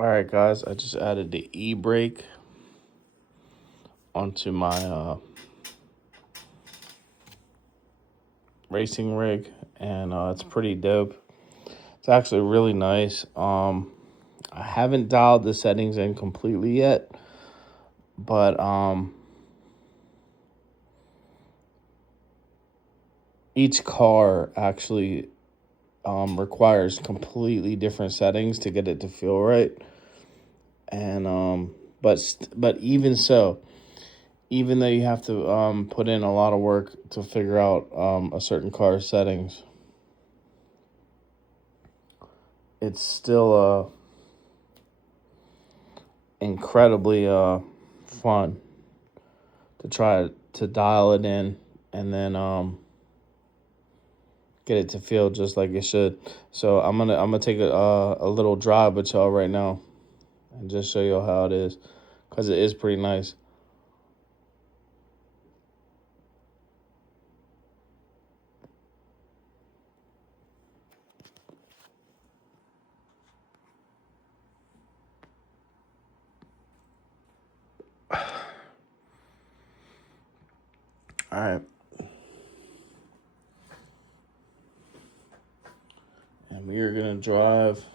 All right, guys, I just added the e-brake onto my racing rig, and it's pretty dope. It's actually really nice. I haven't dialed the settings in completely yet, but each car actually requires completely different settings to get it to feel right. And but even so, even though you have to put in a lot of work to figure out a certain car's settings, it's still incredibly fun to try to dial it in and then get it to feel just like it should. So I'm gonna take a little drive with y'all right now and just show you how it is, because it is pretty nice. All right. And we are gonna drive.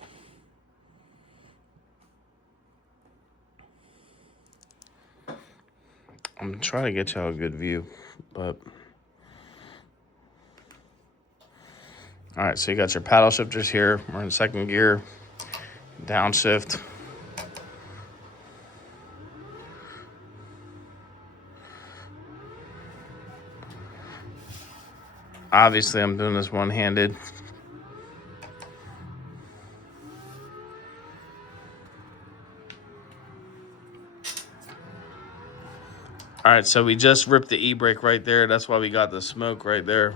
I'm trying to get y'all a good view, but all right. So you got your paddle shifters here. We're in second gear, downshift. Obviously, I'm doing this one-handed. All right, so we just ripped the e-brake right there. That's why we got the smoke right there.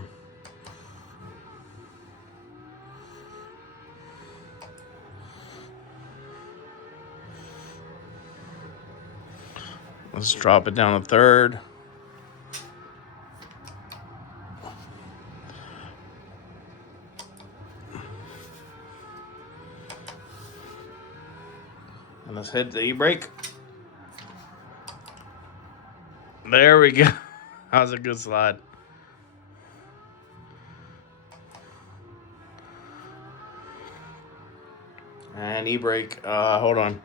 Let's drop it down to third. And let's hit the e-brake. There we go. That was a good slide. And e-brake. Hold on.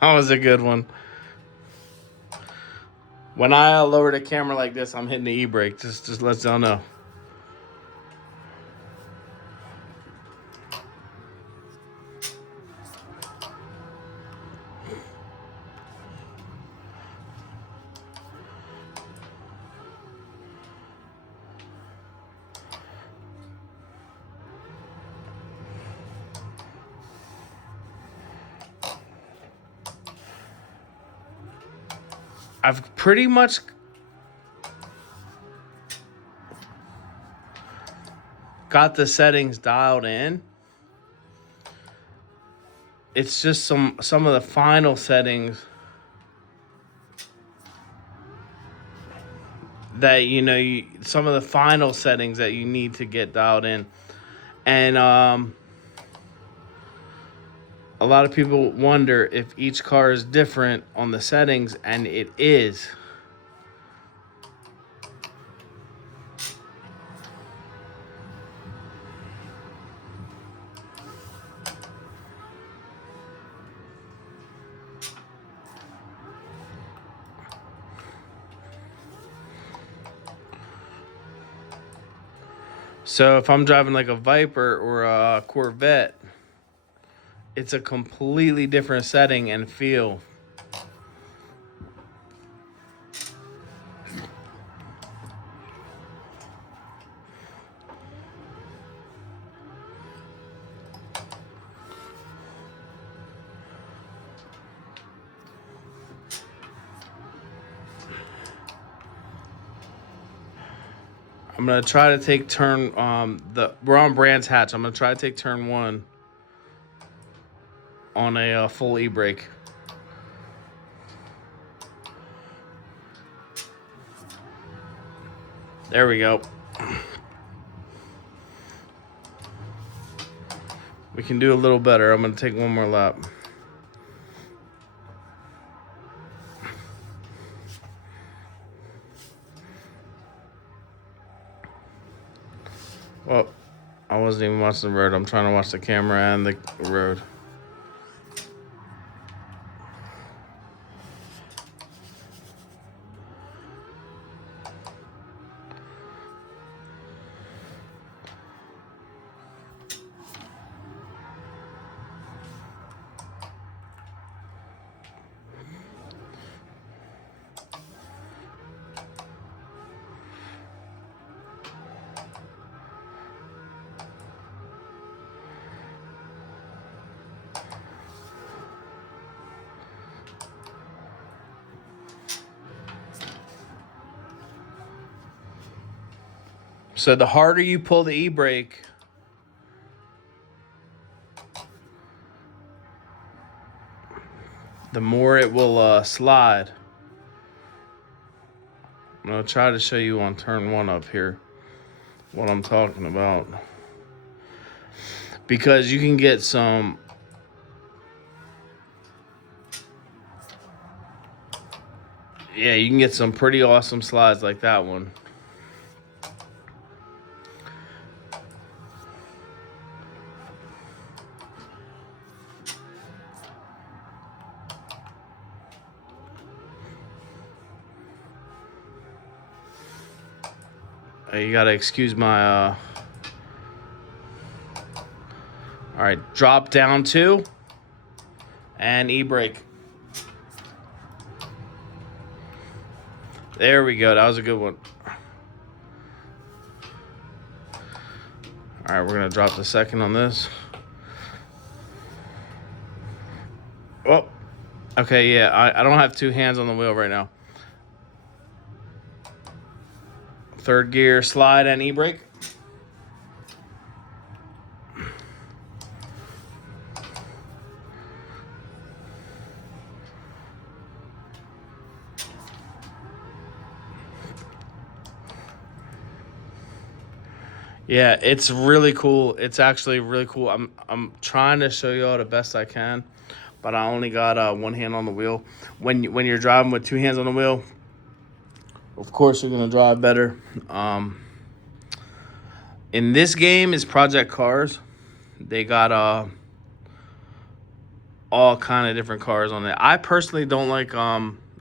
That was a good one. When I lower the camera like this, I'm hitting the e-brake. Just let y'all know. I've pretty much got the settings dialed in. It's just some of the final settings that some of the final settings that you need to get dialed in. And a lot of people wonder if each car is different on the settings, and it is. So if I'm driving like a Viper or a Corvette, it's a completely different setting and feel. I'm gonna try to take turn. We're on Brands Hatch. I'm gonna try to take turn 1 on a full e-brake. There we go. We can do a little better. I'm gonna take one more lap. Well, I wasn't even watching the road. I'm trying to watch the camera and the road. So the harder you pull the e-brake, the more it will slide. I'm gonna try to show you on turn 1 up here what I'm talking about. Because you can get some you can get some pretty awesome slides like that one. You gotta excuse my all right, drop down 2 and e-brake. There we go. That was a good one. All right, we're gonna drop the second on this. Oh, okay, yeah. I don't have 2 hands on the wheel right now. Third gear, slide and e-brake. Yeah, it's really cool. It's actually really cool. I'm trying to show you all the best I can, but I only got one hand on the wheel. When you're driving with 2 hands on the wheel, of course you're gonna drive better. In this game is Project Cars. They got all kind of different cars on it. I personally don't like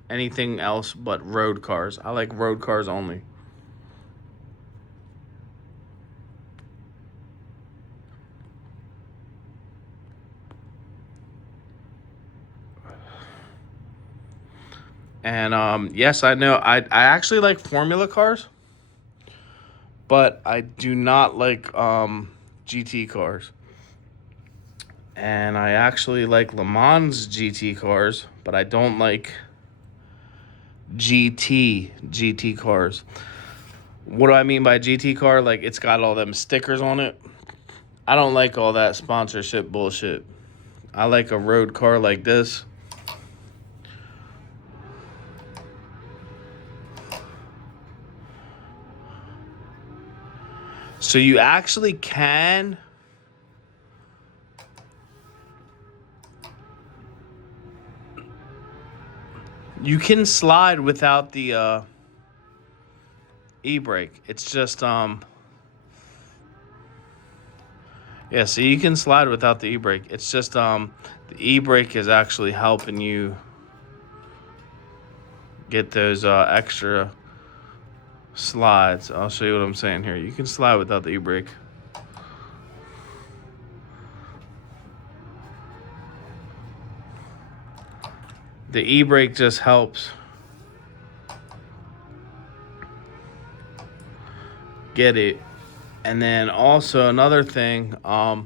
anything else but road cars. I like road cars only. And yes, I know. I actually like Formula cars, but I do not like GT cars. And I actually like Le Mans GT cars, but I don't like GT cars. What do I mean by GT car? Like, it's got all them stickers on it. I don't like all that sponsorship bullshit. I like a road car like this. So you actually can slide without the e-brake. It's just yeah, so you can slide without the e-brake. It's just the e-brake is actually helping you get those extra slides. I'll show you what I'm saying here. You can slide without the e-brake. The e-brake just helps get it. And then also another thing, I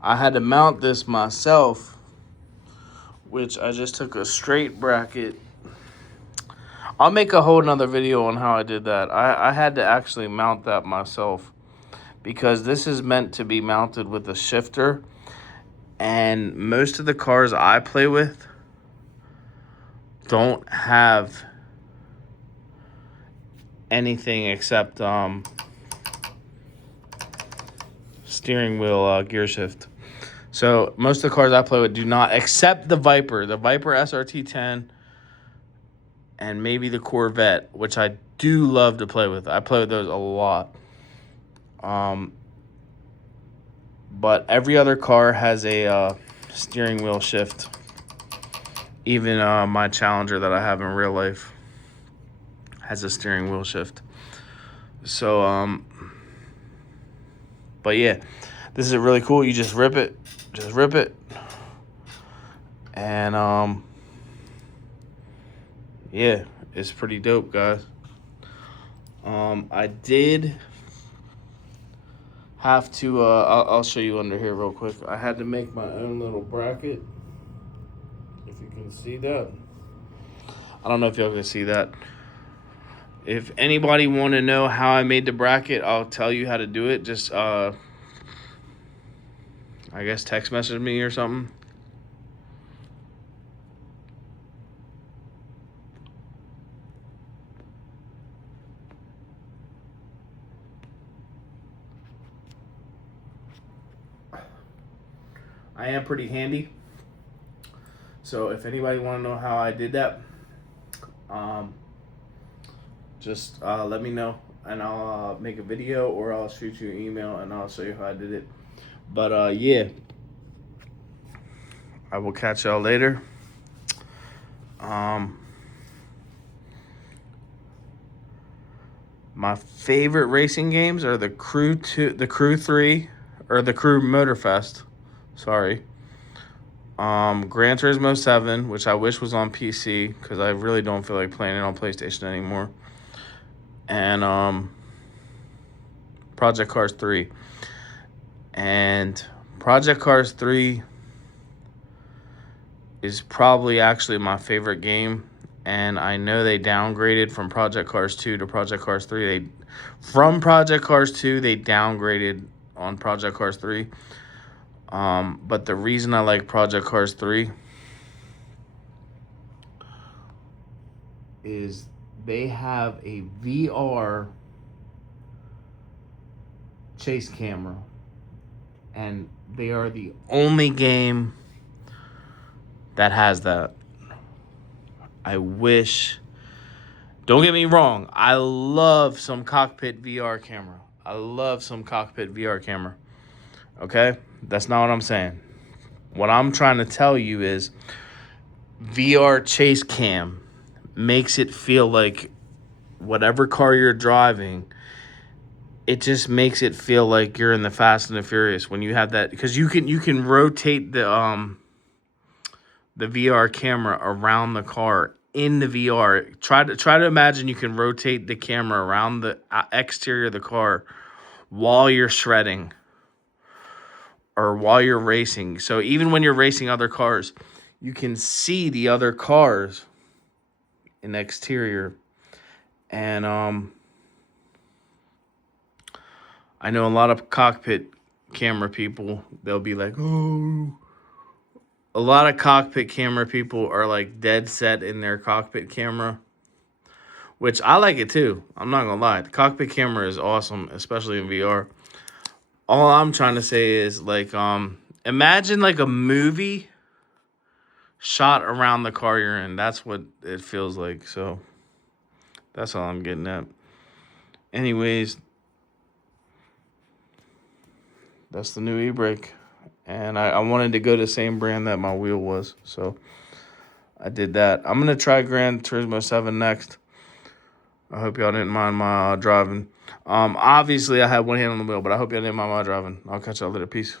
had to mount this myself, which I just took a straight bracket. I'll make a whole nother video on how I did that. I had to actually mount that myself because this is meant to be mounted with a shifter. And most of the cars I play with don't have anything except steering wheel gear shift. So most of the cars I play with do not, except the Viper SRT10, and maybe the Corvette, which I do love to play with. I play with those a lot. But every other car has a steering wheel shift. Even my Challenger that I have in real life has a steering wheel shift. So, but yeah, this is really cool. You just rip it, and yeah, it's pretty dope, guys. I did have to, I'll show you under here real quick. I had to make my own little bracket. If you can see that. I don't know if y'all can see that. If anybody want to know how I made the bracket, I'll tell you how to do it. Just, I guess text message me or something. I am pretty handy. So if anybody want to know how I did that, just let me know, and I'll make a video, or I'll shoot you an email and I'll show you how I did it. But yeah, I will catch y'all later. My favorite racing games are the Crew 3, or the Crew Motorfest. Sorry. Gran Turismo 7, which I wish was on PC because I really don't feel like playing it on PlayStation anymore. And Project Cars 3. And Project Cars 3 is probably actually my favorite game. And I know they downgraded from Project Cars 2 to Project Cars 3. From Project Cars 2, they downgraded on Project Cars 3. But the reason I like Project Cars 3 is they have a VR chase camera. And they are the only game that has that. I wish... Don't get me wrong. I love some cockpit VR camera. Okay? That's not what I'm saying. What I'm trying to tell you is VR chase cam makes it feel like whatever car you're driving, it just makes it feel like you're in the Fast and the Furious when you have that, because you can rotate the VR camera around the car in the VR. Try to imagine you can rotate the camera around the exterior of the car while you're shredding or while you're racing. So even when you're racing other cars, you can see the other cars in the exterior. And I know a lot of cockpit camera people, they'll be like, oh. A lot of cockpit camera people are like dead set in their cockpit camera, which I like it too. I'm not gonna lie. The cockpit camera is awesome, especially in VR. All I'm trying to say is, like, imagine like a movie shot around the car you're in. That's what it feels like. So that's all I'm getting at. Anyways, that's the new e-brake. And I wanted to go to the same brand that my wheel was. So I did that. I'm going to try Gran Turismo 7 next. I hope y'all didn't mind my driving. Obviously, I had one hand on the wheel, but I hope y'all didn't mind my driving. I'll catch y'all later. Peace.